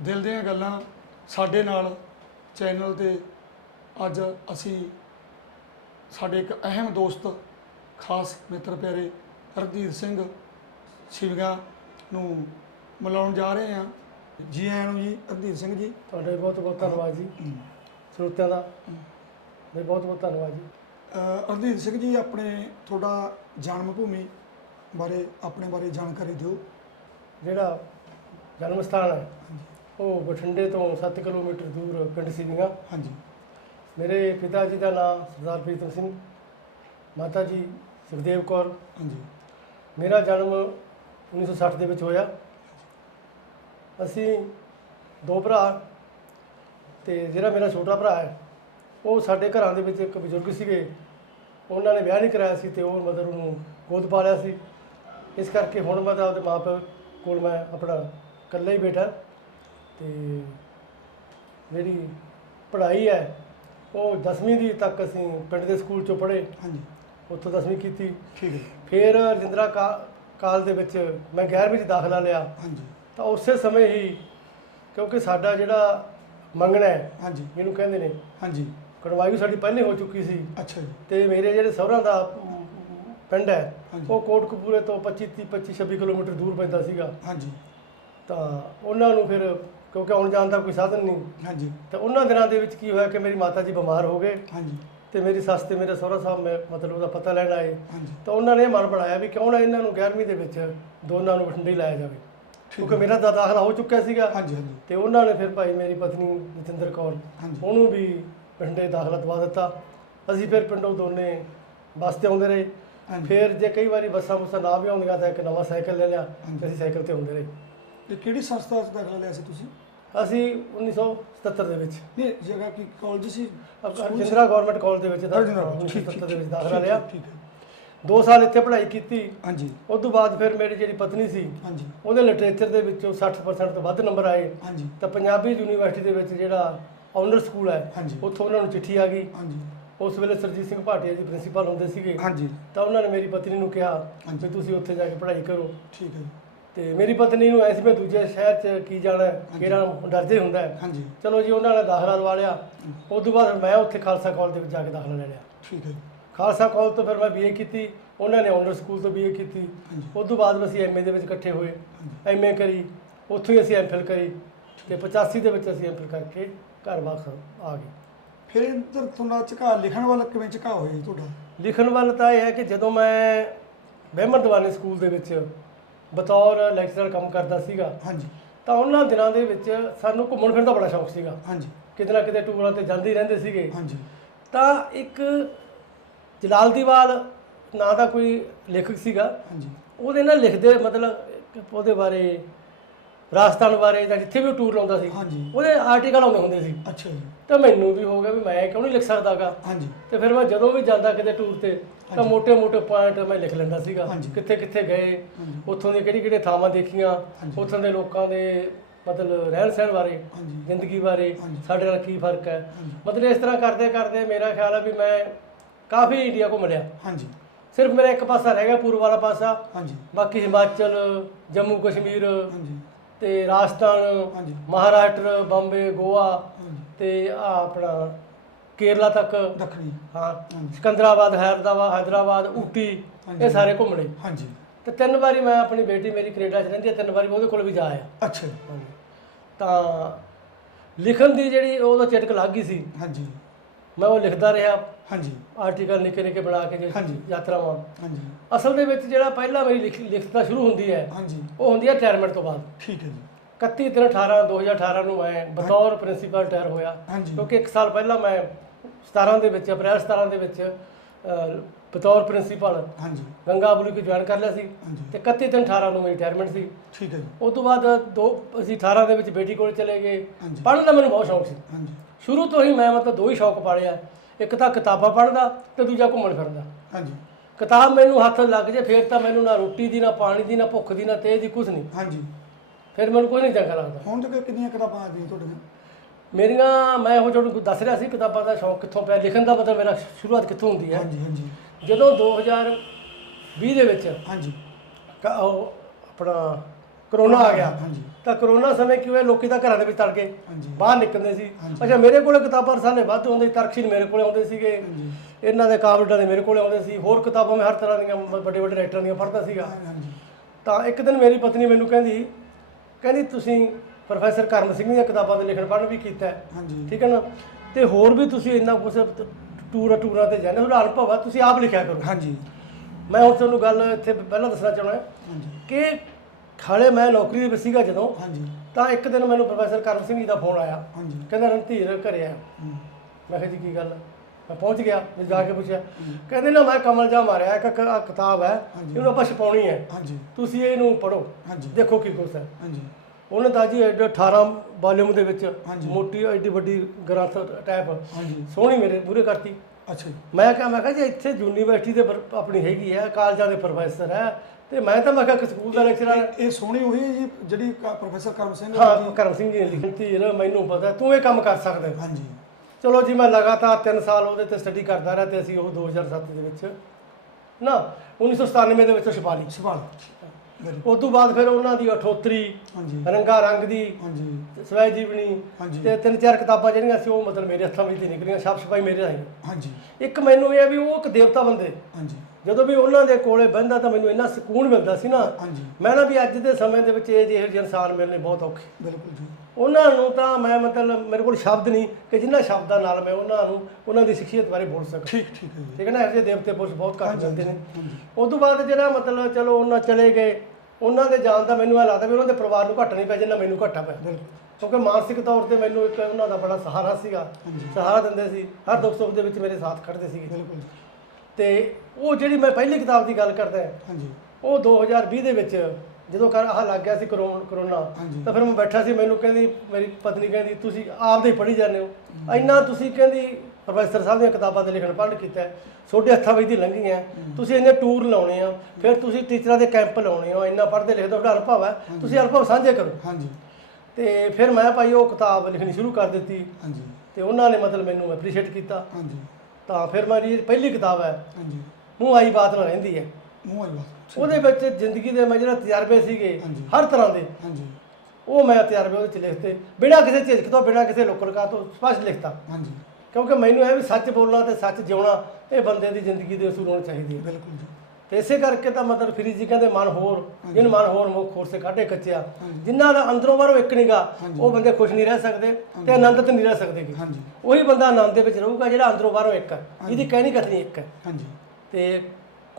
ਦਿਲ ਦੀਆਂ ਗੱਲਾਂ ਸਾਡੇ ਨਾਲ ਚੈਨਲ ਤੇ ਅੱਜ ਅਸੀਂ ਸਾਡੇ ਇੱਕ ਅਹਿਮ ਦੋਸਤ ਖਾਸ ਮਿੱਤਰ ਪਿਆਰੇ ਹਰਦੀਪ ਸਿੰਘ ਸ਼ਿਵਗਾ ਨੂੰ ਮਿਲਾਉਣ ਜਾ ਰਹੇ ਹਾਂ। ਜੀ ਆਇਆਂ ਨੂੰ ਜੀ ਹਰਦੀਪ ਸਿੰਘ ਜੀ। ਤੁਹਾਡਾ ਬਹੁਤ ਬਹੁਤ ਧੰਨਵਾਦ ਜੀ। ਸਰੋਤਿਆਂ ਦਾ ਵੀ ਬਹੁਤ ਬਹੁਤ ਧੰਨਵਾਦ ਜੀ। ਹਰਦੀਪ ਸਿੰਘ ਜੀ ਆਪਣੇ ਤੁਹਾਡਾ ਜਨਮ ਭੂਮੀ ਬਾਰੇ ਆਪਣੇ ਬਾਰੇ ਜਾਣਕਾਰੀ ਦਿਓ। ਜਿਹੜਾ ਜਨਮ ਸਥਾਨ ਹੈ ਉਹ ਬਠਿੰਡੇ ਤੋਂ 7 ਕਿਲੋਮੀਟਰ ਦੂਰ ਪਿੰਡ ਸੀਨੀਆਂ ਹਾਂਜੀ। ਮੇਰੇ ਪਿਤਾ ਜੀ ਦਾ ਨਾਮ ਸਰਦਾਰ ਪ੍ਰੀਤਮ ਸਿੰਘ ਮਾਤਾ ਜੀ ਸੁਖਦੇਵ ਕੌਰ। ਹਾਂਜੀ। ਮੇਰਾ ਜਨਮ 1960 ਦੇ ਵਿੱਚ ਹੋਇਆ। ਅਸੀਂ ਦੋ ਭਰਾ ਤੇ ਜਿਹੜਾ ਮੇਰਾ ਛੋਟਾ ਭਰਾ ਹੈ ਉਹ ਸਾਡੇ ਘਰਾਂ ਦੇ ਵਿੱਚ ਇੱਕ ਬਜ਼ੁਰਗ ਸੀਗੇ। ਉਹਨਾਂ ਨੇ ਵਿਆਹ ਨਹੀਂ ਕਰਾਇਆ ਸੀ ਤੇ ਉਹ ਮਦਰ ਉਹਨੂੰ ਗੋਦ ਪਾ ਲਿਆ ਸੀ। ਇਸ ਕਰਕੇ ਹੁਣ ਮੈਂ ਤਾਂ ਆਪਦੇ ਮਾਪੇ ਕੋਲ ਮੈਂ ਆਪਣਾ ਇਕੱਲਾ ਹੀ ਬੇਟਾ ਤੇ ਮੇਰੀ ਪੜ੍ਹਾਈ ਹੈ ਉਹ 10ਵੀਂ ਦੀ ਤੱਕ ਅਸੀਂ ਪਿੰਡ ਦੇ ਸਕੂਲ ਚੋਂ ਪੜ੍ਹੇ। ਹਾਂਜੀ। ਉੱਥੋਂ 10ਵੀਂ ਕੀਤੀ। ਠੀਕ ਹੈ। ਫਿਰ ਰਜਿੰਦਰਾ ਕਾ- ਕਾਲ ਦੇ ਵਿੱਚ ਮੈਂ 11ਵੀਂ ਚ ਦਾਖਲਾ ਲਿਆ। ਹਾਂਜੀ। ਤਾਂ ਉਸੇ ਸਮੇਂ ਹੀ ਕਿਉਂਕਿ ਸਾਡਾ ਜਿਹੜਾ ਮੰਗਣਾ ਹੈ ਹਾਂਜੀ। ਜਿਹਨੂੰ ਕਹਿੰਦੇ ਨੇ ਹਾਂਜੀ। ਕੜਵਾਈ ਵੀ ਸਾਡੀ ਪਹਿਲੇ ਹੋ ਚੁੱਕੀ ਸੀ। ਅੱਛਾ ਜੀ। ਤੇ ਮੇਰੇ ਜਿਹੜੇ ਸਹੁਰਾਂ ਦਾ ਪਿੰਡ ਹੈ। ਉਹ ਕੋਟਕਪੂਰੇ ਤੋਂ 25 30 25 26 ਕਿਲੋਮੀਟਰ ਦੂਰ ਪੈਂਦਾ ਸੀਗਾ। ਹਾਂਜੀ। ਤਾਂ ਉਹਨਾਂ ਨੂੰ ਫਿਰ ਕਿਉਂਕਿ ਆਉਣ ਜਾਣ ਦਾ ਕੋਈ ਸਾਧਨ ਨਹੀਂ। ਹਾਂਜੀ। ਤੇ ਉਹਨਾਂ ਦਿਨਾਂ ਦੇ ਵਿੱਚ ਕੀ ਹੋਇਆ ਕਿ ਮੇਰੀ ਮਾਤਾ ਜੀ ਬਿਮਾਰ ਹੋ ਗਏ। ਹਾਂਜੀ। ਤੇ ਮੇਰੀ ਸੱਸ ਤੇ ਮੇਰੇ ਸਹੁਰਾ ਸਾਹਿਬ ਮੈਂ ਮਤਲਬ ਉਹਦਾ ਪਤਾ ਲੈਣ ਆਏ। ਹਾਂਜੀ। ਤਾਂ ਉਹਨਾਂ ਨੇ ਇਹ ਮਨ ਬਣਾਇਆ ਵੀ ਕਿਉਂ ਨਾ ਇਹਨਾਂ ਨੂੰ 11ਵੀਂ ਦੇ ਵਿੱਚ ਦੋਨਾਂ ਨੂੰ ਬਠਿੰਡੇ ਲਾਇਆ ਜਾਵੇ। ਕਿਉਂਕਿ ਮੇਰਾ ਤਾਂ ਦਾਖਲਾ ਹੋ ਚੁੱਕਿਆ ਸੀਗਾ। ਹਾਂਜੀ ਹਾਂਜੀ। ਤੇ ਉਹਨਾਂ ਨੇ ਫਿਰ ਭਾਈ ਮੇਰੀ ਪਤਨੀ ਜਤਿੰਦਰ ਕੌਰ ਉਹਨੂੰ ਵੀ ਬਠਿੰਡੇ ਦਾਖਲਾ ਦਵਾ ਦਿੱਤਾ। ਅਸੀਂ ਫਿਰ ਪਿੰਡੋਂ ਦੋਨੇ ਬੱਸ ਤੇ ਆਉਂਦੇ ਰਹੇ। ਫਿਰ ਜੇ ਕਈ ਵਾਰੀ ਬੱਸਾਂ ਬੁੱਸਾਂ ਨਾ ਵੀ ਆਉਂਦੀਆਂ ਤਾਂ ਇੱਕ ਨਵਾਂ ਸਾਈਕਲ ਲੈ ਲਿਆ ਅਸੀਂ ਸਾਈਕਲ ਤੇ ਆਉਂਦੇ ਰਹੇ। ਤੇ ਕਿਹੜੀ ਸੰਸਥਾ 'ਚ ਦਾਖਲਾ ਲਿਆ ਸੀ ਤੁਸੀਂ? ਅਸੀਂ 1977 ਦੇ ਵਿੱਚ। ਨਹੀਂ ਜਗ੍ਹਾ ਕੀ ਕਾਲਜ ਸੀ? ਜਿੰਦਰਾ ਗਵਰਨਮੈਂਟ ਕਾਲਜ ਦੇ ਵਿੱਚ ਦਾ ਰਜਿੰਦਰਾ ਠੀਕ, ਠੀਕ, 1977 ਦੇ ਵਿੱਚ ਦਾਖਲਾ ਲਿਆ। ਠੀਕ ਹੈ 2 ਸਾਲ ਇੱਥੇ ਪੜ੍ਹਾਈ ਕੀਤੀ। ਹਾਂਜੀ। ਉਸ ਤੋਂ ਬਾਅਦ ਫਿਰ ਮੇਰੀ ਜਿਹੜੀ ਪਤਨੀ ਸੀ ਹਾਂਜੀ। ਉਹਦੇ ਲਿਟਰੇਚਰ ਦੇ ਵਿੱਚੋਂ 60% ਤੋਂ ਵੱਧ ਨੰਬਰ ਆਏ। ਹਾਂਜੀ। ਤਾਂ ਪੰਜਾਬੀ ਯੂਨੀਵਰਸਿਟੀ ਦੇ ਵਿੱਚ ਜਿਹੜਾ ਆਨਰ ਸਕੂਲ ਹੈ। ਉੱਥੋਂ ਉਹਨਾਂ ਨੂੰ ਚਿੱਠੀ ਆ ਗਈ। ਹਾਂਜੀ। ਉਸ ਵੇਲੇ ਸਰਜੀਤ ਸਿੰਘ ਭਾਟੀਆ ਜੀ ਪ੍ਰਿੰਸੀਪਲ ਹੁੰਦੇ ਸੀਗੇ। ਹਾਂਜੀ। ਤਾਂ ਉਹਨਾਂ ਨੇ ਮੇਰੀ ਪਤਨੀ ਨੂੰ ਕਿਹਾ। ਵੀ ਤੁਸੀਂ ਉੱਥੇ ਜਾ ਕੇ ਪੜ੍ਹਾਈ ਕਰੋ। ਠੀਕ ਹੈ ਜੀ। ਤੇ ਮੇਰੀ ਪਤਨੀ ਨੂੰ ਐਸੀ ਮੈਂ ਦੂਜੇ ਸ਼ਹਿਰ 'ਚ ਕੀ ਜਾਣਾ ਹੈ, ਕਿਹੜਾ ਡਰਦੇ ਹੁੰਦਾ ਹੈ। ਹਾਂਜੀ। ਚਲੋ ਜੀ ਉਹਨਾਂ ਨੇ ਦਾਖਲਾ ਲਵਾ ਲਿਆ। ਉਸ ਤੋਂ ਬਾਅਦ ਮੈਂ ਉੱਥੇ ਖਾਲਸਾ ਕਾਲਜ ਦੇ ਵਿੱਚ ਜਾ ਕੇ ਦਾਖਲਾ ਲੈ ਲਿਆ। ਠੀਕ ਹੈ ਜੀ। ਖਾਲਸਾ ਕਾਲਜ ਤੋਂ ਫਿਰ ਮੈਂ ਬੀਏ ਕੀਤੀ। ਉਹਨਾਂ ਨੇ ਆਨਰ ਸਕੂਲ ਤੋਂ ਬੀਏ ਕੀਤੀ। ਹਾਂਜੀ। ਉਸ ਤੋਂ ਬਾਅਦ ਅਸੀਂ ਐਮਏ ਦੇ ਵਿੱਚ ਇਕੱਠੇ ਹੋਏ। ਐਮਏ ਕਰੀ। ਉੱਥੋਂ ਹੀ ਅਸੀਂ ਐਮਫਿਲ ਕਰੀ। ਤੇ 85 ਦੇ ਵਿੱਚ ਅਸੀਂ ਐਮਫਿਲ ਕਰਕੇ ਘਰ ਵਾਪਸ ਆ ਗਏ। ਫਿਰ ਇੱਧਰ ਤੁਹਾਡਾ ਝੁਕਾ ਲਿਖਣ ਵਾਲਾ ਕਿਵੇਂ ਝੁਕਾ ਹੋਇਆ ਜੀ ਤੁਹਾਡਾ? ਲਿਖਣ ਵੱਲ ਤਾਂ ਇਹ ਹੈ ਕਿ ਜਦੋਂ ਮੈਂ ਬਹਿਮਰ ਦੀਵਾਨੀ ਸਕੂਲ ਦੇ ਵਿੱਚ ਬਤੌਰ ਲੈਕਚਰਰ ਕੰਮ ਕਰਦਾ ਸੀਗਾ। ਹਾਂਜੀ। ਤਾਂ ਉਹਨਾਂ ਦਿਨਾਂ ਦੇ ਵਿੱਚ ਸਾਨੂੰ ਘੁੰਮਣ ਫਿਰਨ ਦਾ ਬੜਾ ਸ਼ੌਕ ਸੀਗਾ। ਹਾਂਜੀ। ਕਿਤੇ ਨਾ ਕਿਤੇ ਟੂਰਾਂ ਤੇ ਜਾਂਦੇ ਹੀ ਰਹਿੰਦੇ ਸੀਗੇ। ਹਾਂਜੀ। ਤਾਂ ਇੱਕ ਜਲਾਲ ਦੀਵਾਲ ਨਾਂ ਦਾ ਕੋਈ ਲੇਖਕ ਸੀਗਾ। ਹਾਂਜੀ। ਉਹਦੇ ਨਾਲ ਲਿਖਦੇ ਮਤਲਬ ਉਹਦੇ ਬਾਰੇ ਰਾਜਸਥਾਨ ਬਾਰੇ ਜਾਂ ਜਿੱਥੇ ਵੀ ਟੂਰ ਲਾਉਂਦਾ ਸੀ ਉਹਦੇ ਆਰਟੀਕਲ ਆਉਂਦੇ ਹੁੰਦੇ ਸੀ। ਅੱਛਾ ਜੀ। ਤਾਂ ਮੈਨੂੰ ਵੀ ਹੋ ਗਿਆ ਵੀ ਮੈਂ ਕਿਉਂ ਨਹੀਂ ਲਿਖ ਸਕਦਾਗਾ? ਹਾਂਜੀ। ਤੇ ਫਿਰ ਮੈਂ ਜਦੋਂ ਵੀ ਜਾਂਦਾ ਕਿਤੇ ਟੂਰ ਤੇ ਤਾਂ ਮੋٹے-ਮੋٹے ਪੁਆਇੰਟ ਮੈਂ ਲਿਖ ਲੈਂਦਾ ਸੀਗਾ। ਕਿੱਥੇ-ਕਿੱਥੇ ਗਏ ਉੱਥੋਂ ਦੀਆਂ ਕਿਹੜੀ-ਕਿਹੜੇ ਥਾਵਾਂ ਦੇਖੀਆਂ ਉੱਥੋਂ ਦੇ ਲੋਕਾਂ ਦੇ ਮਤਲਬ ਰਹਿਣ ਸਹਿਣ ਬਾਰੇ ਜ਼ਿੰਦਗੀ ਬਾਰੇ ਸਾਡੇ ਨਾਲ ਕੀ ਫ਼ਰਕ ਹੈ? ਮਤਲਬ ਇਸ ਤਰ੍ਹਾਂ ਕਰਦੇ ਕਰਦੇ ਮੇਰਾ ਖਿਆਲ ਹੈ ਵੀ ਮੈਂ ਕਾਫੀ ਇੰਡੀਆ ਘੁੰਮ ਲਿਆ। ਹਾਂਜੀ। ਸਿਰਫ ਮੇਰਾ ਇੱਕ ਪਾਸਾ ਰਹਿ ਗਿਆ ਪੂਰਬ ਵਾਲਾ ਪਾਸਾ। ਹਾਂਜੀ। ਬਾਕੀ ਹਿਮਾਚਲ ਜੰਮੂ ਕਸ਼ਮੀਰ ਹਾਂਜੀ। ਤੇ ਰਾਜਸਥਾਨ ਹਾਂਜੀ। ਮਹਾਰਾਸ਼ਟਰ ਬੰਬੇ ਗੋਆ ਹਾਂਜੀ। ਤੇ ਆਪਣਾ ਕੇਰਲਾ ਤੱਕ। ਦੱਖਣੀ। ਹਾਂ ਹਾਂਜੀ। ਸਿਕੰਦਰਾਬਾਦ ਹੈਦਰਾਬਾਦ ਹੈਦਰਾਬਾਦ ਊਟੀ ਹਾਂਜੀ। ਇਹ ਸਾਰੇ ਘੁੰਮਣੇ ਹਾਂਜੀ। ਤੇ ਤਿੰਨ ਵਾਰੀ ਮੈਂ ਆਪਣੀ ਬੇਟੀ ਮੇਰੀ ਕੈਨੇਡਾ 'ਚ ਰਹਿੰਦੀ ਹੈ ਤਿੰਨ ਵਾਰੀ ਮੈਂ ਉਹਦੇ ਕੋਲ ਵੀ ਜਾ ਆਇਆ। ਅੱਛਾ। ਜੀ ਤਾਂ ਲਿਖਣ ਦੀ ਜਿਹੜੀ ਉਹਦਾ ਚਟਕ ਲੱਗ ਗਈ ਸੀ। ਹਾਂਜੀ। ਮੈਂ ਉਹ ਲਿਖਦਾ ਰਿਹਾ। ਹਾਂਜੀ। ਆਰਟੀਕਲ ਨਿੱਕੇ ਨਿੱਕੇ ਬਣਾ ਕੇ ਜੇ ਹਾਂਜੀ। ਯਾਤਰਾਵਾਂ। ਹਾਂਜੀ। ਅਸਲ ਦੇ ਵਿੱਚ ਜਿਹੜਾ ਪਹਿਲਾਂ ਮੇਰੀ ਲਿਖ ਲਿਖਤਾ ਸ਼ੁਰੂ ਹੁੰਦੀ ਹੈ ਹਾਂਜੀ। ਉਹ ਹੁੰਦੀ ਹੈ ਰਿਟਾਇਰਮੈਂਟ ਤੋਂ ਬਾਅਦ। ਠੀਕ ਹੈ ਜੀ। 31 ਦਿਨ 18 2018 ਨੂੰ ਮੈਂ ਬਤੌਰ ਪ੍ਰਿੰਸੀਪਲ ਰਿਟਾਇਰ ਹੋਇਆ। ਹਾਂਜੀ। ਕਿਉਂਕਿ ਇੱਕ ਸਾਲ ਪਹਿਲਾਂ ਮੈਂ 17 ਦੇ ਵਿੱਚ ਅਪ੍ਰੈਲ 17 ਦੇ ਵਿੱਚ ਬਤੌਰ ਪ੍ਰਿੰਸੀਪਲ ਹਾਂਜੀ। ਗੰਗਾ ਬੁਲੀ ਕੋ ਜੁਆਇਨ ਕਰ ਲਿਆ ਸੀ ਹਾਂਜੀ। ਤੇ 31 ਦਿਨ 18 ਨੂੰ ਮੇਰੀ ਰਿਟਾਇਰਮੈਂਟ ਸੀ। ਠੀਕ ਹੈ ਜੀ। ਉਸ ਤੋਂ ਬਾਅਦ ਦੋ ਅਸੀਂ 18 ਦੇ ਵਿੱਚ ਬੇਟੀ ਕੋਲ ਚਲੇ ਗਏ। ਹਾਂਜੀ। ਪੜ੍ਹਨ ਦਾ ਮੈਨੂੰ ਬਹੁਤ ਸ਼ੌਂਕ ਸੀ। ਹਾਂਜੀ। ਸ਼ੁਰੂ ਤੋਂ ਹੀ ਮੈਂ ਮਤਲਬ ਦੋ ਹੀ ਸ਼ੌਂਕ ਪਾਲਿਆ। ਇੱਕ ਤਾਂ ਕਿਤਾਬਾਂ ਪੜ੍ਹਨ ਦਾ ਤੇ ਦੂਜਾ ਘੁੰਮਣ ਫਿਰਨ ਦਾ ਹਾਂਜੀ। ਕਿਤਾਬ ਮੈਨੂੰ ਹੱਥ ਲੱਗ ਜੇ ਫਿਰ ਤਾਂ ਮੈਨੂੰ ਨਾ ਰੋਟੀ ਦੀ ਨਾ ਪਾਣੀ ਦੀ ਨਾ ਭੁੱਖ ਦੀ ਨਾ ਤੇਜ਼ ਦੀ ਕੁਝ ਨਹੀਂ। ਹਾਂਜੀ। ਫਿਰ ਮੈਨੂੰ ਕੋਈ ਨਹੀਂ ਚੰਗਾ ਲੱਗਦਾ। ਹੁਣ ਤੱਕ ਕਿੰਨੀਆਂ ਕਿਤਾਬਾਂ ਆ ਗਈਆਂ ਤੁਹਾਡੀਆਂ? ਮੇਰੀਆਂ ਮੈਂ ਉਹ ਤੁਹਾਨੂੰ ਦੱਸ ਰਿਹਾ ਸੀ ਕਿਤਾਬਾਂ ਦਾ ਸ਼ੌਂਕ ਕਿੱਥੋਂ ਪਿਆ। ਲਿਖਣ ਦਾ ਮਤਲਬ ਮੇਰਾ ਸ਼ੁਰੂਆਤ ਕਿੱਥੋਂ ਹੁੰਦੀ ਹੈ। ਹਾਂਜੀ ਹਾਂਜੀ। ਜਦੋਂ 2020 ਦੇ ਵਿੱਚ ਹਾਂਜੀ। ਕ- ਉਹ ਆਪਣਾ ਕਰੋਨਾ ਆ ਗਿਆ। ਹਾਂਜੀ। ਤਾਂ ਕਰੋਨਾ ਸਮੇਂ ਕੀ ਹੋਇਆ ਲੋਕੀ ਤਾਂ ਘਰਾਂ ਦੇ ਵਿੱਚ ਤੜ ਹਾਂਜੀ। ਬਾਹਰ ਨਿਕਲਦੇ ਸੀ। ਹਾਂਜੀ। ਅੱਛਾ ਮੇਰੇ ਕੋਲੇ ਕਿਤਾਬਾਂ ਰਸਾਲੇ ਵੱਧ ਆਉਂਦੇ ਤਰਕਸ਼ੀਲ ਮੇਰੇ ਕੋਲੇ ਆਉਂਦੇ ਸੀਗੇ। ਹਾਂਜੀ। ਇਹਨਾਂ ਦੇ ਕਾਬਲਟਾਂ ਦੇ ਮੇਰੇ ਕੋਲੇ ਆਉਂਦੇ ਸੀ। ਹੋਰ ਕਿਤਾਬਾਂ ਮੈਂ ਹਰ ਤਰ੍ਹਾਂ ਦੀਆਂ ਵੱਡੇ ਵੱਡੇ ਰਾਈਟਰਾਂ ਦੀਆਂ ਪੜ੍ਹਦਾ ਸੀਗਾ। ਹਾਂਜੀ ਤਾਂ ਇੱਕ ਦਿਨ ਮੇਰੀ ਪਤਨੀ ਮੈਨੂੰ ਕਹਿੰਦੀ ਕਹਿੰਦੀ ਤੁਸੀਂ ਪ੍ਰੋਫੈਸਰ ਕਰਮ ਸਿੰਘ ਦੀਆਂ ਕਿਤਾਬਾਂ ਦੇ ਲਿਖਣ ਪੜ੍ਹਨ ਵੀ ਕੀਤਾ ਹੈ। ਹਾਂਜੀ। ਠੀਕ ਹੈ ਨਾ? ਤੇ ਹੋਰ ਵੀ ਤੁਸੀਂ ਇੰਨਾ ਕੁਝ ਟੂਰ ਟੂਰਾਂ ਤੇ ਜਾਂਦੇ ਹੋ ਅਨੁਭਵ ਆ ਤੁਸੀਂ ਆਪ ਲਿਖਿਆ ਕਰੋ। ਹਾਂਜੀ। ਮੈਂ ਹੁਣ ਤੁਹਾਨੂੰ ਗੱਲ ਇੱਥੇ ਪਹਿਲਾਂ ਦੱਸਣਾ ਹਾਂਜੀ। ਕਿ ਹਾਲੇ ਮੈਂ ਨੌਕਰੀ ਵਿੱਚ ਸੀਗਾ ਜਦੋਂ ਹਾਂਜੀ। ਤਾਂ ਇੱਕ ਦਿਨ ਮੈਨੂੰ ਪ੍ਰੋਫੈਸਰ ਕਰਮ ਸਿੰਘ ਜੀ ਦਾ ਫੋਨ ਆਇਆ। ਹਾਂਜੀ। ਕਹਿੰਦਾ ਰਣਧੀਰ ਘਰੇ ਆ। ਮੈਂ ਕਿਹਾ ਜੀ ਕੀ ਗੱਲ? ਮੈਂ ਪਹੁੰਚ ਗਿਆ ਮੈਂ ਜਾ ਕੇ ਪੁੱਛਿਆ। ਕਹਿੰਦੇ ਨਾ ਮੈਂ ਕਮਲ ਜਾ ਮਾਰਿਆ ਇੱਕ ਕਿਤਾਬ ਹੈ। ਇਹਨੂੰ ਆਪਾਂ ਛਪਾਉਣੀ ਹੈ। ਹਾਂਜੀ। ਤੁਸੀਂ ਇਹਨੂੰ ਹਾਂਜੀ। ਦੇਖੋ ਕੀ ਕੁਛ ਹੈ। ਹਾਂਜੀ। ਉਹਨੇ ਤਾਂ ਜੀ ਐਡਾ 18 ਵਾਲੀਅਮ ਦੇ ਵਿੱਚ। ਮੋਟੀ ਐਡੀ ਵੱਡੀ ਗ੍ਰੰਥ ਟਾਈਪ ਸੋਹਣੀ ਮੇਰੇ ਮੂਰੇ ਕਰਤੀ। ਅੱਛਾ ਜੀ। ਮੈਂ ਕਿਹਾ ਮੈਂ ਕਿਹਾ ਜੀ ਇੱਥੇ ਯੂਨੀਵਰਸਿਟੀ ਦੇ ਪਰ- ਆਪਣੀ ਹੈਗੀ ਹੈ ਕਾਲਜਾਂ ਦੇ ਪ੍ਰੋਫੈਸਰ ਹੈ ਤੇ ਮੈਂ ਤਾਂ ਮੈਂ ਕਿਹਾ ਸਕੂਲ ਦਾ ਲੈਕਚਰਰ ਇਹ ਸੋਹਣੀ ਉਹੀ ਹੈ ਜੀ ਜਿਹੜੀ ਪ੍ਰੋਫੈਸਰ ਕਰਮ ਸਿੰਘ ਹਾਂ ਕਰਮ ਸਿੰਘ ਜੀ ਨੇ ਲਿਖੀ ਧੀਰ ਮੈਨੂੰ ਪਤਾ ਤੂੰ ਇਹ ਕੰਮ ਕਰ ਸਕਦਾ ਹੈ। ਹਾਂਜੀ। ਚਲੋ ਜੀ ਮੈਂ ਲਗਾਤਾਰ 3 ਸਾਲ ਉਹਦੇ ਤੇ ਸਟੱਡੀ ਕਰਦਾ ਰਿਹਾ ਤੇ ਅਸੀਂ ਉਹ 2007 ਦੇ ਵਿੱਚ ਨਾ 1997 ਦੇ ਵਿੱਚ ਉਹ ਛਪਾ ਲਈ। ਸਵਾਲ ਵੈਰੀ ਉਸ ਤੋਂ ਬਾਅਦ ਫਿਰ ਉਹਨਾਂ ਦੀ ਅਠੋਤਰੀ ਹਾਂਜੀ। ਰੰਗਾ ਰੰਗ ਦੀ ਹਾਂਜੀ। ਸਵੈ ਜੀਵਨੀ ਹਾਂਜੀ। ਤੇ ਤਿੰਨ ਚਾਰ ਕਿਤਾਬਾਂ ਜਿਹੜੀਆਂ ਸੀ ਉਹ ਮਤਲਬ ਮੇਰੇ ਹੱਥਾਂ ਵਿੱਚ ਹੀ ਨਿਕਲੀਆਂ ਛਾਪ ਛਪਾਈ ਮੇਰੇ ਰਾਹੀਂ। ਹਾਂਜੀ। ਇੱਕ ਮੈਨੂੰ ਇਹ ਆ ਵੀ ਉਹ ਇੱਕ ਦੇਵਤਾ ਬੰਦੇ। ਹਾਂਜੀ। ਜਦੋਂ ਵੀ ਉਹਨਾਂ ਦੇ ਕੋਲੇ ਬਹਿੰਦਾ ਤਾਂ ਮੈਨੂੰ ਇੰਨਾ ਸਕੂਨ ਮਿਲਦਾ ਸੀ ਨਾ। ਹਾਂਜੀ। ਮੈਂ ਨਾ ਵੀ ਅੱਜ ਦੇ ਸਮੇਂ ਦੇ ਵਿੱਚ ਇਹ ਜਿਹੇ ਇਨਸਾਨ ਮਿਲਣੇ ਬਹੁਤ ਔਖੇ। ਬਿਲਕੁਲ ਜੀ। ਉਹਨਾਂ ਨੂੰ ਤਾਂ ਮੈਂ ਮਤਲਬ ਮੇਰੇ ਕੋਲ ਸ਼ਬਦ ਨਹੀਂ ਕਿ ਜਿਨ੍ਹਾਂ ਸ਼ਬਦਾਂ ਨਾਲ ਮੈਂ ਉਹਨਾਂ ਨੂੰ ਉਹਨਾਂ ਦੀ ਸ਼ਖਸੀਅਤ ਬਾਰੇ ਬੋਲ ਸਕਾਂ। ਠੀਕ ਠੀਕ ਹੈ ਠੀਕ ਹੈ ਨਾ? ਇਹੋ ਜਿਹੇ ਦੇਵਤੇ ਪੁਰਸ਼ ਬਹੁਤ ਘੱਟ ਮਿਲਦੇ ਨੇ। ਉਸ ਤੋਂ ਬਾਅਦ ਜਿਹੜਾ ਮਤਲਬ ਚਲੋ ਉਹਨਾਂ ਚਲੇ ਗਏ ਉਹਨਾਂ ਦੇ ਜਾਣ ਦਾ ਮੈਨੂੰ ਇਹ ਲੱਗਦਾ ਵੀ ਉਹਨਾਂ ਦੇ ਪਰਿਵਾਰ ਨੂੰ ਘੱਟ ਨਹੀਂ ਪਿਆ ਜਿੰਨਾ ਮੈਨੂੰ ਘੱਟਾ ਪਿਆ। ਕਿਉਂਕਿ ਮਾਨਸਿਕ ਤੌਰ ਤੇ ਮੈਨੂੰ ਇੱਕ ਉਹਨਾਂ ਦਾ ਬੜਾ ਸਹਾਰਾ ਸੀਗਾ। ਸਹਾਰਾ ਦਿੰਦੇ ਸੀ। ਹਰ ਦੁੱਖ ਸੁੱਖ ਦੇ ਵਿੱਚ ਮੇਰੇ ਸਾਥ ਖੜਦੇ ਸੀਗੇ। ਤੇ ਉਹ ਜਿਹੜੀ ਮੈਂ ਪਹਿਲੀ ਕਿਤਾਬ ਦੀ ਗੱਲ ਕਰਦਾ ਹਾਂ, ਹਾਂਜੀ। ਉਹ 2020 ਦੇ ਵਿੱਚ ਜਦੋਂ ਕਰ ਆਹ ਲੱਗ ਗਿਆ ਸੀ ਕਰੋ- ਕਰੋਨਾ ਹਾਂਜੀ। ਤਾਂ ਫਿਰ ਮੈਂ ਬੈਠਾ ਸੀ ਮੈਨੂੰ ਕਹਿੰਦੀ ਮੇਰੀ ਪਤਨੀ ਕਹਿੰਦੀ ਤੁਸੀਂ ਆਪਦੇ ਹੀ ਪੜ੍ਹੀ ਜਾਂਦੇ ਹੋ। ਇੰਨਾ ਤੁਸੀਂ ਕਹਿੰਦੀ ਪ੍ਰੋਫੈਸਰ ਸਾਹਿਬ ਦੀਆਂ ਕਿਤਾਬਾਂ ਤੇ ਲਿਖਣ ਪੜ੍ਹਨ ਕੀਤਾ ਹੈ, ਤੁਹਾਡੇ ਹੱਥਾਂ ਵਿੱਚ ਦੀ ਲੰਘੀਆਂ ਤੁਸੀਂ ਇੰਨੇ ਟੂਰ ਲਾਉਣੇ ਆ। ਫਿਰ ਤੁਸੀਂ ਟੀਚਰਾਂ ਦੇ ਕੈਂਪ ਲਾਉਣੇ ਆ ਇੰਨਾ ਪੜ੍ਹਦੇ ਲਿਖਦੇ ਤੁਹਾਡਾ ਅਨੁਭਵ ਹੈ। ਤੁਸੀਂ ਅਨੁਭਵ ਸਾਂਝੇ ਕਰੋ। ਹਾਂਜੀ। ਤੇ ਫਿਰ ਮੈਂ ਭਾਈ ਉਹ ਕਿਤਾਬ ਲਿਖਣੀ ਸ਼ੁਰੂ ਕਰ ਦਿੱਤੀ। ਹਾਂਜੀ। ਤੇ ਉਹਨਾਂ ਨੇ ਮਤਲਬ ਮੈਨੂੰ ਐਪਰੀਸ਼ੀਏਟ ਕੀਤਾ। ਹਾਂਜੀ। ਤਾਂ ਫਿਰ ਮੇਰੀ ਪਹਿਲੀ ਕਿਤਾਬ ਹੈ। ਹਾਂਜੀ। ਮੂੰਹ ਆਈ ਬਾਤ ਨਾ ਰਹਿੰਦੀ ਹੈ। ਮੂੰਹ ਵਾਲੀ ਬਾਤ। ਉਹਦੇ ਵਿੱਚ ਜ਼ਿੰਦਗੀ ਦੇ ਮੈਂ ਜਿਹੜਾ ਤਜਰਬੇ ਸੀਗੇ। ਹਰ ਤਰ੍ਹਾਂ ਦੇ। ਹਾਂਜੀ। ਉਹ ਮੈਂ ਤਜਰਬੇ ਉਹਦੇ ਚ ਲਿਖਤੇ। ਬਿਨਾਂ ਕਿਸੇ ਝਿਜਕ ਤੋਂ ਬਿਨਾਂ ਕਿਸੇ ਲੋਕਲਕਾ ਤੋਂ ਸਪਸ਼ਟ ਲਿਖਤਾ। ਹਾਂਜੀ। ਕਿਉਂਕਿ ਮੈਨੂੰ ਇਹ ਵੀ ਸੱਚ ਬੋਲਣਾ ਤੇ ਸੱਚ ਜਿਉਣਾ ਇਹ ਬੰਦੇ ਦੀ ਜ਼ਿੰਦਗੀ ਦੇ ਅਸੂਲ ਹੋਣੇ ਚਾਹੀਦੇ ਆ। ਬਿਲਕੁਲ ਜੀ। ਤੇ ਇਸੇ ਕਰਕੇ ਤਾਂ ਮਤਲਬ ਫਰੀ ਜੀ ਕਹਿੰਦੇ ਮਨ ਹੋਰ ਜਿਨ ਮਨ ਹੋਰ ਮੁਖ ਹੋਰ ਸੇ ਕਾਢੇ ਕੱਚਿਆ। ਜਿਨ੍ਹਾਂ ਦਾ ਅੰਦਰੋਂ ਬਾਹਰੋਂ ਇੱਕ ਨਿਗਾ। ਉਹ ਬੰਦੇ ਖੁਸ਼ ਨਹੀਂ ਰਹਿ ਸਕਦੇ ਤੇ ਆਨੰਦਿਤ ਨਹੀਂ ਰਹਿ ਸਕਦੇ ਉਹੀ ਬੰਦਾ ਆਨੰਦ ਦੇ ਵਿੱਚ ਰਹੂਗਾ ਜਿਹੜਾ ਅੰਦਰੋਂ ਬਾਹਰੋਂ ਇੱਕ ਹੈ। ਇਹਦੀ ਕਹਿਣੀ ਕਥਨੀ ਇੱਕ ਹੈ। ਹਾਂਜੀ। ਤੇ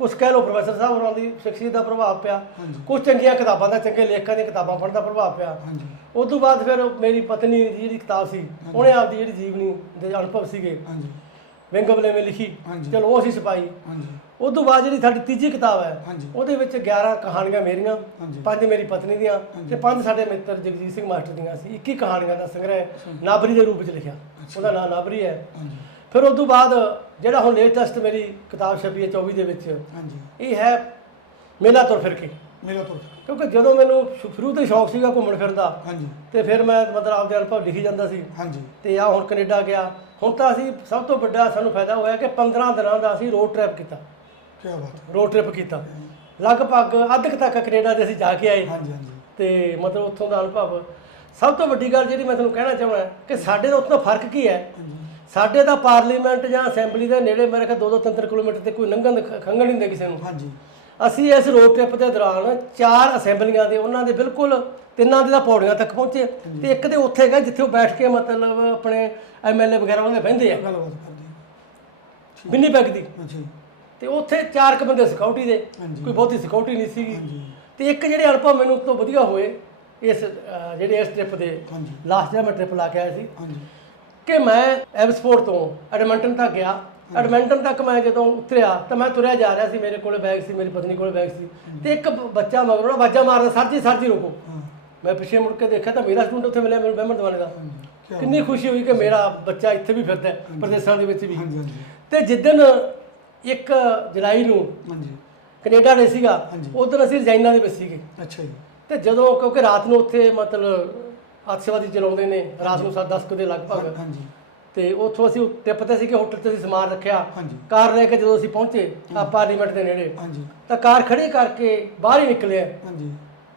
ਕੁਝ ਕਹਿ ਲਓ ਪ੍ਰੋਫੈਸਰ ਸਾਹਿਬ ਹੋਰਾਂ ਦੀ ਸ਼ਖਸੀਅਤ ਦਾ ਪ੍ਰਭਾਵ ਪਿਆ। ਹਾਂਜੀ। ਕੁਝ ਚੰਗੀਆਂ ਕਿਤਾਬਾਂ ਦਾ ਚੰਗੇ ਲੇਖਕਾਂ ਦੀਆਂ ਕਿਤਾਬਾਂ ਪੜ੍ਹਨ ਦਾ ਪ੍ਰਭਾਵ ਪਿਆ। ਹਾਂਜੀ। ਉਸ ਤੋਂ ਬਾਅਦ ਫਿਰ ਮੇਰੀ ਪਤਨੀ ਦੀ ਜਿਹੜੀ ਕਿਤਾਬ ਸੀ ਉਹਨੇ ਆਪਦੀ ਜਿਹੜੀ ਜੀਵਨੀ ਦੇ ਅਨੁਭਵ ਸੀਗੇ। ਹਾਂਜੀ। ਵਿੰਗਬਲੇ ਵਿੱਚ ਲਿਖੀ। ਹਾਂਜੀ। ਚਲੋ ਉਹ ਅਸੀਂ ਛਪਾਈ ਹਾਂਜੀ। ਉਸ ਤੋਂ ਬਾਅਦ ਜਿਹੜੀ ਸਾਡੀ ਤੀਜੀ ਕਿਤਾਬ ਹੈ ਹਾਂਜੀ। ਉਹਦੇ ਵਿੱਚ 11 ਕਹਾਣੀਆਂ ਮੇਰੀਆਂ ਹਾਂਜੀ। ਪੰਜ ਮੇਰੀ ਪਤਨੀ ਦੀਆਂ ਤੇ ਪੰਜ ਸਾਡੇ ਮਿੱਤਰ ਜਗਜੀਤ ਸਿੰਘ ਮਾਸਟਰ ਦੀਆਂ ਸੀ। 21 ਕਹਾਣੀਆਂ ਦਾ ਸੰਗ੍ਰਹਿ ਨਾਬਰੀ ਦੇ ਰੂਪ ਵਿੱਚ ਲਿਖਿਆ। ਉਹਦਾ ਨਾਮ ਨਾਬਰੀ ਹੈ। ਹਾਂਜੀ। ਫਿਰ ਉਸ ਤੋਂ ਬਾਅਦ ਜਿਹੜਾ ਹੁਣ ਲੇਟੈਸਟ ਮੇਰੀ ਕਿਤਾਬ ਛਪੀ ਹੈ 24 ਦੇ ਵਿੱਚ ਹਾਂਜੀ। ਇਹ ਹੈ ਮੇਲਾ ਤੁਰ ਫਿਰ ਕੇ। ਮੇਰਾ ਤੋਂ ਕਿਉਂਕਿ ਜਦੋਂ ਮੈਨੂੰ ਸ਼ੁਰੂ ਤੋਂ ਹੀ ਸ਼ੌਕ ਸੀਗਾ ਘੁੰਮਣ ਫਿਰਨ ਦਾ ਹਾਂਜੀ। ਤੇ ਫਿਰ ਮੈਂ ਮਤਲਬ ਆਪਦੇ ਅਨੁਭਵ ਲਿਖੀ ਜਾਂਦਾ ਸੀ। ਹਾਂਜੀ। ਤੇ ਆ ਹੁਣ ਕੈਨੇਡਾ ਗਿਆ। ਹੁਣ ਤਾਂ ਅਸੀਂ ਸਭ ਤੋਂ ਵੱਡਾ ਸਾਨੂੰ ਫਾਇਦਾ ਹੋਇਆ ਕਿ 15 ਦਿਨਾਂ ਦਾ ਅਸੀਂ ਰੋਡ ਟ੍ਰਿਪ ਕੀਤਾ। ਕੀ ਬਾਤ ਰੋਡ ਟ੍ਰਿਪ ਕੀਤਾ। ਲਗਭਗ ਅੱਧ ਕੁ ਤੱਕ ਕੈਨੇਡਾ ਦੇ ਅਸੀਂ ਜਾ ਕੇ ਆਏ। ਹਾਂਜੀ ਹਾਂਜੀ। ਤੇ ਮਤਲਬ ਉੱਥੋਂ ਦਾ ਅਨੁਭਵ। ਸਭ ਤੋਂ ਵੱਡੀ ਗੱਲ ਜਿਹੜੀ ਮੈਂ ਤੁਹਾਨੂੰ ਕਹਿਣਾ ਚਾਹੁੰਦਾ ਕਿ ਸਾਡੇ ਦਾ ਉੱਥੋਂ ਫ਼ਰਕ ਕੀ ਹੈ? ਸਾਡੇ ਦਾ ਪਾਰਲੀਮੈਂਟ ਜਾਂ ਅਸੈਂਬਲੀ ਦੇ ਨੇੜੇ ਮੇਰੇ ਖਿਆਲ 2-2 3 ਕਿਲੋਮੀਟਰ ਤੇ ਕੋਈ ਲੰਘਣ ਦੇ ਖੰਘਣ ਨਹੀਂ ਦਿੰਦੇ ਕਿਸੇ ਨੂੰ। ਹਾਂਜੀ। ਅਸੀਂ ਇਸ ਰੋਡ ਟ੍ਰਿਪ ਦੇ ਦੌਰਾਨ ਚਾਰ ਅਸੈਂਬਲੀਆਂ ਦੇ ਉਹਨਾਂ ਦੇ ਬਿਲਕੁਲ ਤਿੰਨਾਂ ਦੇ ਤਾਂ ਪੌੜੀਆਂ ਤੱਕ ਪਹੁੰਚੇ ਤੇ ਇੱਕ ਦੇ ਉੱਥੇ ਗਏ ਜਿੱਥੇ ਉਹ ਬੈਠ ਕੇ ਮਤਲਬ ਆਪਣੇ ਐਮਐਲਏ ਵਗੈਰਾ ਉਹਦੇ ਬਹਿੰਦੇ ਆ। ਗੱਲਬਾਤ ਕਰਦੇ ਬਿੰਨੀ ਪੈਗ ਦੀ। ਹਾਂਜੀ ਤੇ ਉੱਥੇ ਚਾਰ ਕੁ ਬੰਦੇ ਸਿਕਿਉਰਿਟੀ ਦੇ। ਕੋਈ ਬਹੁਤੀ ਸਿਕਿਉਰਿਟੀ ਨਹੀਂ ਸੀਗੀ। ਤੇ ਇੱਕ ਜਿਹੜੇ ਅਨੁਭਵ ਮੈਨੂੰ ਤੋਂ ਵਧੀਆ ਹੋਏ ਇਸ ਜਿਹੜੇ ਇਸ ਟ੍ਰਿਪ ਦੇ ਲਾਸਟ ਜਿਹੜਾ ਮੈਂ ਟ੍ਰਿਪ ਲਾ ਕੇ ਆਇਆ ਸੀ। ਹਾਂਜੀ। ਕਿ ਮੈਂ ਐਵਸਪੋਰਟ ਤੋਂ ਐਡਮੰਟਨ ਤੱਕ ਗਿਆ। ਐਡਮੰਟਨ ਤੱਕ ਮੈਂ ਜਦੋਂ ਉਤਰਿਆ ਤਾਂ ਮੈਂ ਤੁਰਿਆ ਜਾ ਰਿਹਾ ਸੀ ਮੇਰੇ ਕੋਲੇ ਬੈਗ ਸੀ ਮੇਰੀ ਪਤਨੀ ਕੋਲੇ ਬੈਗ ਸੀ। ਤੇ ਇੱਕ ਬੱਚਾ ਮਗਰੋਂ ਬਾਜਾ ਮਾਰਦਾ ਸਰ ਜੀ ਸਰ ਜੀ ਰੁਕੋ। ਮੈਂ ਪਿੱਛੇ ਮੁੜ ਕੇ ਦੇਖਿਆ ਤਾਂ ਮੇਰਾ ਸਟੂਡੈਂਟ ਉੱਥੇ ਮਿਲਿਆ ਮੈਨੂੰ ਬਹਿਮਣ ਦਵਾਨੇ ਦਾ। ਕਿੰਨੀ ਖੁਸ਼ੀ ਹੋਈ ਕਿ ਮੇਰਾ ਬੱਚਾ ਇੱਥੇ ਵੀ ਫਿਰਦਾ ਹੈ, ਪ੍ਰਦੇਸ਼ਾਂ ਦੇ ਵਿੱਚ ਵੀ। ਹਾਂਜੀ ਹਾਂਜੀ। ਤੇ ਜਿੱਦਣ 1 ਜੁਲਾਈ ਨੂੰ ਹਾਂਜੀ। ਕੈਨੇਡਾ ਦੇ ਸੀਗਾ। ਉਦੋਂ ਅਸੀਂ ਰਜਾਈਨਾ ਦੇ ਵਿੱਚ ਸੀਗੇ। ਅੱਛਾ ਜੀ। ਤੇ ਜਦੋਂ ਕਿਉਂਕਿ ਰਾਤ ਨੂੰ ਉੱਥੇ ਮਤਲਬ ਆਤਿਸ਼ਬਾਜ਼ੀ ਚਲਾਉਂਦੇ ਨੇ ਰਾਤ ਨੂੰ 7:10 ਦੇ ਲਗਭਗ। ਹਾਂਜੀ। ਤੇ ਉੱਥੋਂ ਅਸੀਂ ਟਿਪ ਤੇ ਸੀਗੇ ਹੋਟਲ ਤੇ ਅਸੀਂ ਸਮਾਨ ਰੱਖਿਆ। ਹਾਂਜੀ। ਕਾਰ ਲੈ ਕੇ ਜਦੋਂ ਅਸੀਂ ਪਹੁੰਚੇ ਆ ਪਾਰਲੀਮੈਂਟ ਦੇ ਨੇੜੇ। ਹਾਂਜੀ। ਤਾਂ ਕਾਰ ਖੜੀ ਕਰਕੇ ਬਾਹਰ ਹੀ ਨਿਕਲੇ ਹਾਂਜੀ।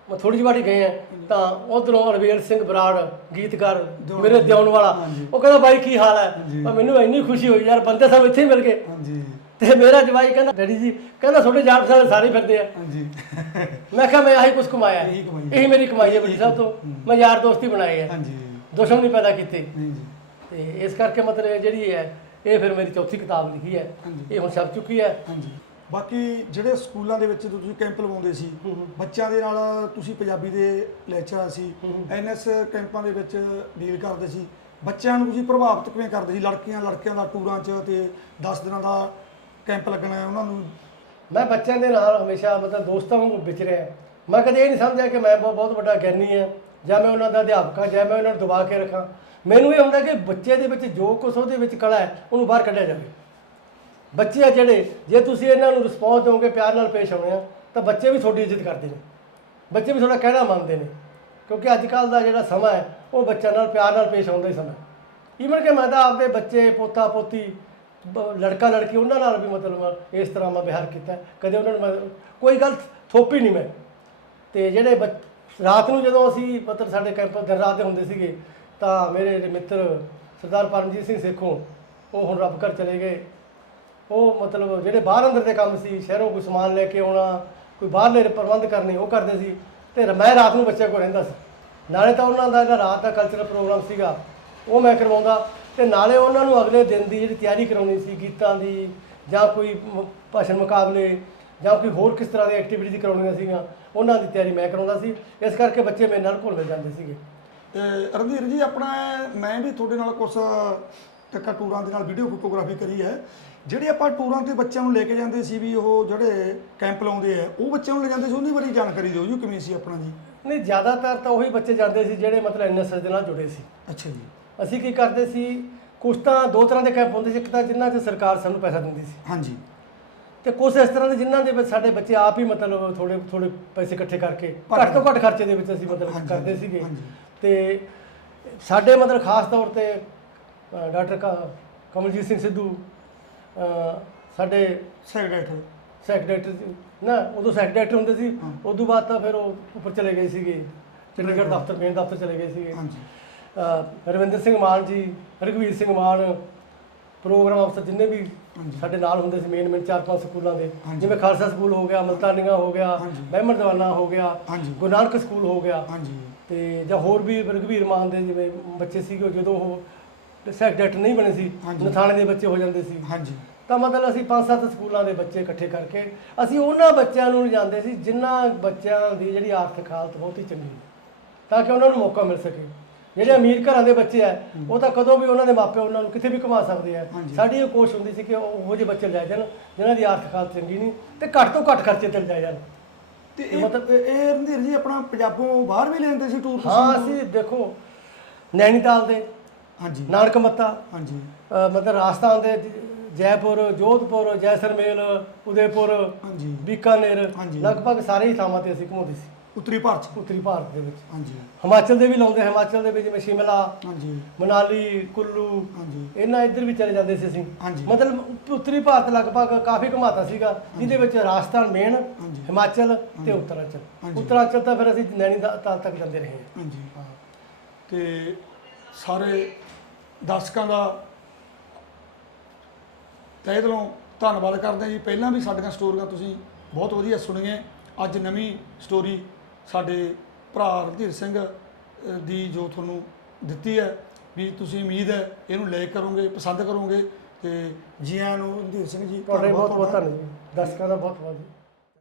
ਮੈਂ ਥੋੜੀ ਜਿਹੀ ਵਾਰੀ ਗਏ ਆ ਤਾਂ ਉਧਰੋਂ ਅਰਵੇਲ ਸਿੰਘ ਬਰਾੜ ਗੀਤਕਾਰ ਮੇਰੇ ਦਿਉਣ ਵਾਲਾ। ਉਹ ਕਹਿੰਦਾ ਬਾਈ ਕੀ ਹਾਲ ਹੈ? ਮੈਨੂੰ ਇੰਨੀ ਖੁਸ਼ੀ ਹੋਈ ਯਾਰ ਬੰਦੇ ਸਭ ਇੱਥੇ ਹੀ ਮਿਲ ਗਏ। ਹਾਂਜੀ। ਤੇ ਮੇਰਾ ਜਵਾਈ ਕਹਿੰਦਾ ਡੈਡੀ ਜੀ ਕਹਿੰਦਾ ਤੁਹਾਡੇ ਜਾਣ ਪਛਾਣ ਸਾਰੇ ਫਿਰਦੇ ਆ। ਹਾਂਜੀ। ਮੈਂ ਕਿਹਾ ਮੈਂ ਆਹੀ ਕੁਝ ਕਮਾਇਆ। ਇਹੀ ਕਮਾਈ ਹੈ। ਇਹੀ ਮੇਰੀ ਕਮਾਈ ਹੈ ਬੜੀ ਸਭ ਤੋਂ। ਮੈਂ ਯਾਰ ਦੋਸਤੀ ਬਣਾਈ ਹੈ ਹਾਂਜੀ। ਦੁਸ਼ਮਣੀ ਪੈਦਾ ਕੀਤੀ। ਨਹੀਂ ਜੀ। ਤੇ ਇਸ ਕਰਕੇ ਮਤਲਬ ਇਹ ਜਿਹੜੀ ਹੈ ਇਹ ਫਿਰ ਮੇਰੀ ਚੌਥੀ ਕਿਤਾਬ ਲਿਖੀ ਹੈ। ਹਾਂਜੀ। ਇਹ ਹੁਣ ਛਪ ਚੁੱਕੀ ਹੈ। ਹਾਂਜੀ। ਬਾਕੀ ਜਿਹੜੇ ਸਕੂਲਾਂ ਦੇ ਵਿੱਚ ਜਦੋਂ ਤੁਸੀਂ ਕੈਂਪ ਲਵਾਉਂਦੇ ਸੀ ਬੱਚਿਆਂ ਦੇ ਨਾਲ ਤੁਸੀਂ ਪੰਜਾਬੀ ਦੇ ਲੈਕਚਰ ਸੀ। ਐਨਐਸ ਕੈਂਪਾਂ ਦੇ ਵਿੱਚ ਡੀਲ ਕਰਦੇ ਸੀ। ਬੱਚਿਆਂ ਨੂੰ ਤੁਸੀਂ ਪ੍ਰਭਾਵਿਤ ਕਿਵੇਂ ਕਰਦੇ ਸੀ? ਲੜਕੀਆਂ ਲੜਕਿਆਂ ਦਾ ਟੂਰਾਂ 'ਚ ਤੇ 10 ਦਿਨਾਂ ਦਾ ਕੈਂਪ ਲੱਗਣਾ ਹੈ ਉਹਨਾਂ ਨੂੰ। ਮੈਂ ਬੱਚਿਆਂ ਦੇ ਨਾਲ ਹਮੇਸ਼ਾ ਮਤਲਬ ਦੋਸਤਾਂ ਵਾਂਗੂ ਵਿਚਰਿਆ ਮੈਂ ਕਦੇ ਇਹ ਨਹੀਂ ਸਮਝਿਆ ਕਿ ਮੈਂ ਬਹੁਤ ਬਹੁਤ ਵੱਡਾ ਗਿਆਨੀ ਹਾਂ ਜਾਂ ਮੈਂ ਉਹਨਾਂ ਦਾ ਅਧਿਆਪਕ ਹਾਂ ਜਾਂ ਮੈਂ ਉਹਨਾਂ ਨੂੰ ਦਬਾ ਕੇ ਰੱਖਾਂ। ਮੈਨੂੰ ਇਹ ਹੁੰਦਾ ਕਿ ਬੱਚੇ ਦੇ ਵਿੱਚ ਜੋ ਕੁਛ ਉਹਦੇ ਵਿੱਚ ਕਲਾ ਹੈ, ਉਹਨੂੰ ਬਾਹਰ ਕੱਢਿਆ ਜਾਵੇ। ਬੱਚੇ ਆ ਜਿਹੜੇ, ਜੇ ਤੁਸੀਂ ਇਹਨਾਂ ਨੂੰ ਰਿਸਪੌਂਸ ਦਿਓਗੇ, ਪਿਆਰ ਨਾਲ ਪੇਸ਼ ਆਉਣੇ ਆ, ਤਾਂ ਬੱਚੇ ਵੀ ਤੁਹਾਡੀ ਇੱਜ਼ਤ ਕਰਦੇ ਨੇ। ਬੱਚੇ ਵੀ ਤੁਹਾਡਾ ਕਹਿਣਾ ਮੰਨਦੇ ਨੇ। ਕਿਉਂਕਿ ਅੱਜ ਕੱਲ ਦਾ ਜਿਹੜਾ ਸਮਾਂ ਹੈ, ਉਹ ਬੱਚਿਆਂ ਨਾਲ ਪਿਆਰ ਨਾਲ ਪੇਸ਼ ਆਉਂਦਾ ਹੀ ਸਮਾਂ ਈਵਨ ਕਿ ਮੈਂ ਤਾਂ ਆਪਦੇ ਬੱਚੇ, ਪੋਤਾ, ਪੋਤੀ ਬ- ਲੜਕਾ ਲੜਕੀ ਉਹਨਾਂ ਨਾਲ ਵੀ ਮਤਲਬ, ਇਸ ਤਰ੍ਹਾਂ ਮੈਂ ਵਿਹਾਰ ਕੀਤਾ। ਕਦੇ ਉਹਨਾਂ ਨੂੰ ਮੈਂ, ਕੋਈ ਗੱਲ ਥੋਪੀ ਨਹੀਂ ਮੈਂ। ਤੇ ਜਿਹੜੇ ਬੱਚ- ਰਾਤ ਨੂੰ ਜਦੋਂ ਅਸੀਂ ਮਤਲਬ ਸਾਡੇ ਕੈਂਪ, ਦਿਨ ਰਾਤ ਦੇ ਹੁੰਦੇ ਸੀਗੇ, ਤਾਂ ਮੇਰੇ ਮਿੱਤਰ ਸਰਦਾਰ ਪਰਮਜੀਤ ਸਿੰਘ ਸੇਖੋਂ, ਉਹ ਹੁਣ ਰੱਬ ਘਰ ਚਲੇ ਗਏ। ਉਹ ਮਤਲਬ ਜਿਹੜੇ ਬਾਹਰ ਅੰਦਰ ਦੇ ਕੰਮ ਸੀ, ਸ਼ਹਿਰੋਂ ਕੋਈ ਸਮਾਨ ਲੈ ਕੇ ਆਉਣਾ, ਕੋਈ ਬਾਹਰਲੇ ਪ੍ਰਬੰਧ ਕਰਨੇ, ਉਹ ਕਰਦੇ ਸੀ। ਤੇ ਮੈਂ ਰਾਤ ਨੂੰ ਬੱਚਿਆਂ ਕੋਲ ਰਹਿੰਦਾ ਸੀ। ਨਾਲੇ ਤਾਂ ਉਹਨਾਂ ਦਾ ਜਿਹੜਾ ਰਾਤ ਦਾ ਕਲਚਰਲ ਪ੍ਰੋਗਰਾਮ ਸੀਗਾ, ਉਹ ਮੈਂ ਕਰਵਾਉਂਦਾ। ਤੇ ਨਾਲੇ ਉਹਨਾਂ ਨੂੰ ਅਗਲੇ ਦਿਨ ਦੀ ਜਿਹੜੀ ਤਿਆਰੀ ਕਰਾਉਣੀ ਸੀ ਗੀਤਾਂ ਦੀ ਜਾਂ ਕੋਈ ਮ- ਭਾਸ਼ਣ ਮੁਕਾਬਲੇ ਜਾਂ ਕੋਈ ਹੋਰ ਕਿਸ ਤਰ੍ਹਾਂ ਦੀ ਐਕਟੀਵਿਟੀ ਕਰਾਉਣੀਆਂ ਸੀਗੀਆਂ ਉਹਨਾਂ ਦੀ ਤਿਆਰੀ ਮੈਂ ਕਰਾਉਂਦਾ ਸੀ। ਇਸ ਕਰਕੇ ਬੱਚੇ ਮੇਰੇ ਨਾਲ ਘੁਲ ਮਿਲ ਜਾਂਦੇ ਸੀਗੇ। ਤੇ ਰਣਧੀਰ ਜੀ ਆਪਣਾ ਮੈਂ ਵੀ ਤੁਹਾਡੇ ਨਾਲ ਕੁਝ ਟੱਕਾ ਟੂਰਾਂ ਦੇ ਨਾਲ ਵੀਡੀਓ ਫੋਟੋਗ੍ਰਾਫੀ ਕਰੀ ਹੈ। ਜਿਹੜੇ ਆਪਾਂ ਟੂਰਾਂ ਤੇ ਬੱਚਿਆਂ ਨੂੰ ਲੈ ਕੇ ਜਾਂਦੇ ਸੀ ਵੀ ਉਹ ਜਿਹੜੇ ਕੈਂਪ ਲਾਉਂਦੇ ਆ ਉਹ ਬੱਚਿਆਂ ਨੂੰ ਲੈ ਜਾਂਦੇ ਸੀ ਉਹਦੀ ਬਾਰੇ ਜਾਣਕਾਰੀ ਦਿਓ ਜੀ ਕਿਵੇਂ ਸੀ ਆਪਣਾ ਜੀ? ਨਹੀਂ ਜ਼ਿਆਦਾਤਰ ਤਾਂ ਉਹੀ ਬੱਚੇ ਜਾਂਦੇ ਸੀ ਜਿਹੜੇ ਮਤਲਬ ਐਨਐਸਐਸ ਦੇ ਨਾਲ ਜੁੜੇ ਸੀ। ਅੱਛਾ ਜੀ। ਅਸੀਂ ਕੀ ਕਰਦੇ ਸੀ ਕੁਝ ਤਾਂ ਦੋ ਤਰ੍ਹਾਂ ਦੇ ਕੈਂਪ ਹੁੰਦੇ ਸੀ ਇੱਕ ਤਾਂ ਜਿਨ੍ਹਾਂ 'ਚ ਸਰਕਾਰ ਸਾਨੂੰ ਪੈਸਾ ਦਿੰਦੀ ਸੀ। ਹਾਂਜੀ। ਤੇ ਕੁਝ ਇਸ ਤਰ੍ਹਾਂ ਦੇ ਜਿਨ੍ਹਾਂ ਦੇ ਵਿੱਚ ਸਾਡੇ ਬੱਚੇ ਆਪ ਹੀ ਮਤਲਬ ਥੋੜੇ ਥੋੜੇ ਪੈਸੇ ਇਕੱਠੇ ਕਰਕੇ ਘੱਟ ਤੋਂ ਘੱਟ ਖਰਚੇ ਦੇ ਵਿੱਚ ਅਸੀਂ ਮਤਲਬ ਕਰਦੇ ਸੀਗੇ। ਤੇ ਸਾਡੇ ਮਤਲਬ ਖਾਸ ਤੌਰ ਤੇ ਡਾਕਟਰ ਕਮਲਜੀਤ ਸਿੰਘ ਸਿੱਧੂ ਸਾਡੇ ਸੈਕਟਰੀ। ਸੈਕਟਰੀ ਨਾ ਉਦੋਂ ਸੈਕਟਰੀ ਹੁੰਦੇ ਸੀ। ਹਾਂ। ਉਦੋਂ ਬਾਅਦ ਤਾਂ ਫਿਰ ਉਹ ਉੱਪਰ ਚਲੇ ਗਏ ਸੀਗੇ। ਚੰਡੀਗੜ੍ਹ ਦਫ਼ਤਰ ਮੇਨ ਦਫ਼ਤਰ ਚਲੇ ਗਏ ਸੀਗੇ। ਹਾਂਜੀ। ਰਵਿੰਦਰ ਸਿੰਘ ਮਾਨ ਜੀ ਰਘਵੀਰ ਸਿੰਘ ਮਾਨ ਪ੍ਰੋਗਰਾਮ ਅਫਸਰ ਜਿੰਨੇ ਵੀ। ਸਾਡੇ ਨਾਲ ਹੁੰਦੇ ਸੀ ਮੇਨ ਮੇਨ ਚਾਰ ਪੰਜ ਸਕੂਲਾਂ ਦੇ। ਜਿਵੇਂ ਖਾਲਸਾ ਸਕੂਲ ਹੋ ਗਿਆ ਮਲਤਾਨੀਆਂ ਹੋ ਗਿਆ ਹਾਂਜੀ। ਬਹਿਮਣ ਦਵਾਨਾ ਹੋ ਗਿਆ ਹਾਂਜੀ। ਗੁਰੂ ਨਾਨਕ ਸਕੂਲ ਹੋ ਗਿਆ ਤੇ ਜਾਂ ਹੋਰ ਵੀ ਰਘਵੀਰ ਮਾਨ ਦੇ ਜਿਵੇਂ ਬੱਚੇ ਸੀਗੇ ਜਦੋਂ ਉਹ ਸੈਕਟਰੀ ਨਹੀਂ ਬਣੇ ਸੀ। ਨਥਾਣੇ ਦੇ ਬੱਚੇ ਹੋ ਜਾਂਦੇ ਸੀ ਹਾਂਜੀ ਤਾਂ ਮਤਲਬ ਅਸੀਂ ਪੰਜ ਸੱਤ ਸਕੂਲਾਂ ਦੇ ਬੱਚੇ ਇਕੱਠੇ ਕਰਕੇ ਅਸੀਂ ਉਹਨਾਂ ਬੱਚਿਆਂ ਨੂੰ ਲਿਜਾਂਦੇ ਸੀ ਜਿਨ੍ਹਾਂ ਬੱਚਿਆਂ ਦੀ ਜਿਹੜੀ ਆਰਥਿਕ ਹਾਲਤ ਬਹੁਤ ਹੀ ਚੰਗੀ ਤਾਂ ਕਿ ਉਹਨਾਂ ਨੂੰ ਮੌਕਾ ਮਿਲ ਸਕੇ ਜਿਹੜੇ ਅਮੀਰ ਘਰਾਂ ਦੇ ਬੱਚੇ ਆ ਉਹ ਤਾਂ ਕਦੋਂ ਵੀ ਉਹਨਾਂ ਦੇ ਮਾਪੇ ਉਹਨਾਂ ਨੂੰ ਕਿਤੇ ਵੀ ਘੁਮਾ ਸਕਦੇ ਆ। ਸਾਡੀ ਇਹ ਕੋਸ਼ਿਸ਼ ਹੁੰਦੀ ਸੀ ਕਿ ਉਹ ਜਿਹੇ ਬੱਚੇ ਲੈ ਜਾਣ ਜਿਨ੍ਹਾਂ ਦੀ ਆਰਥਿਕ ਹਾਲਤ ਚੰਗੀ ਨਹੀਂ ਤੇ ਘੱਟ ਤੋਂ ਘੱਟ ਖਰਚੇ ਤੇ ਲੈ ਜਾਣ। ਤੇ ਇਹ ਮਤਲਬ ਇਹ ਰਣਧੀਰ ਜੀ ਆਪਣਾ ਪੰਜਾਬੋਂ ਬਾਹਰ ਵੀ ਲੈਂਦੇ ਸੀ ਟੂਰ ਹਾਂ ਅਸੀਂ ਦੇਖੋ ਨੈਣੀਤਾਲ ਦੇ ਹਾਂਜੀ। ਨਾਨਕ ਮੱਤਾ ਹਾਂਜੀ। ਮਤਲਬ ਰਾਜਸਥਾਨ ਦੇ ਜੈਪੁਰ ਜੋਧਪੁਰ ਜੈਸਲਮੇਰ ਉਦੈਪੁਰ ਹਾਂਜੀ। ਬੀਕਾਨੇਰ। ਲਗਭਗ ਸਾਰੇ ਹੀ ਥਾਵਾਂ ਤੇ ਅਸੀਂ ਘੁੰਮਦੇ ਸੀ। ਉੱਤਰੀ ਭਾਰਤ 'ਚ। ਉੱਤਰੀ ਭਾਰਤ ਦੇ ਵਿੱਚ। ਹਾਂਜੀ। ਹਿਮਾਚਲ ਦੇ ਵੀ ਲਾਉਂਦੇ ਹਿਮਾਚਲ ਦੇ ਵਿੱਚ ਜਿਵੇਂ ਸ਼ਿਮਲਾ ਹਾਂਜੀ। ਮਨਾਲੀ ਕੁੱਲੂ ਹਾਂਜੀ। ਇਹਨਾਂ ਇੱਧਰ ਵੀ ਚਲੇ ਜਾਂਦੇ ਸੀ ਅਸੀਂ। ਹਾਂਜੀ। ਮਤਲਬ ਉੱਤਰੀ ਭਾਰਤ ਲਗਭਗ ਕਾਫੀ ਘੁਮਾਤਾ ਸੀਗਾ ਜਿਹਦੇ ਵਿੱਚ ਰਾਜਸਥਾਨ ਮੇਨ ਹਾਂਜੀ। ਹਿਮਾਚਲ ਤੇ ਉੱਤਰਾਂਚਲ। ਹਾਂਜੀ। ਉੱਤਰਾਂਚਲ ਤਾਂ ਫਿਰ ਅਸੀਂ ਨੈਣੀਤਾਲ ਤੱਕ ਜਾਂਦੇ ਰਹੇ ਹਾਂ। ਹਾਂਜੀ। ਤੇ ਸਾਰੇ ਦਰਸ਼ਕਾਂ ਦਾ ਤਹਿ ਦਿਲੋਂ ਧੰਨਵਾਦ ਕਰਦੇ ਹਾਂ ਜੀ। ਪਹਿਲਾਂ ਵੀ ਸਾਡੀਆਂ ਸਟੋਰੀਆਂ ਤੁਸੀਂ ਬਹੁਤ ਵਧੀਆ ਸੁਣੀਆਂ। ਅੱਜ ਨਵੀਂ ਸਟੋਰੀ ਸਾਡੇ ਭਰਾ ਰਣਧੀਰ ਸਿੰਘ ਦੀ ਜੋ ਤੁਹਾਨੂੰ ਦਿੱਤੀ ਹੈ ਵੀ ਤੁਸੀਂ ਉਮੀਦ ਹੈ ਇਹਨੂੰ ਲਾਈਕ ਕਰੋਗੇ ਪਸੰਦ ਕਰੋਗੇ ਤੇ ਜੀ ਆਇਆਂ ਨੂੰ ਰਣਧੀਰ ਸਿੰਘ ਜੀ ਤੁਹਾਡਾ ਬਹੁਤ ਬਹੁਤ। ਧੰਨਵਾਦ ਦਰਸ਼ਕਾਂ ਦਾ ਬਹੁਤ ਬਹੁਤ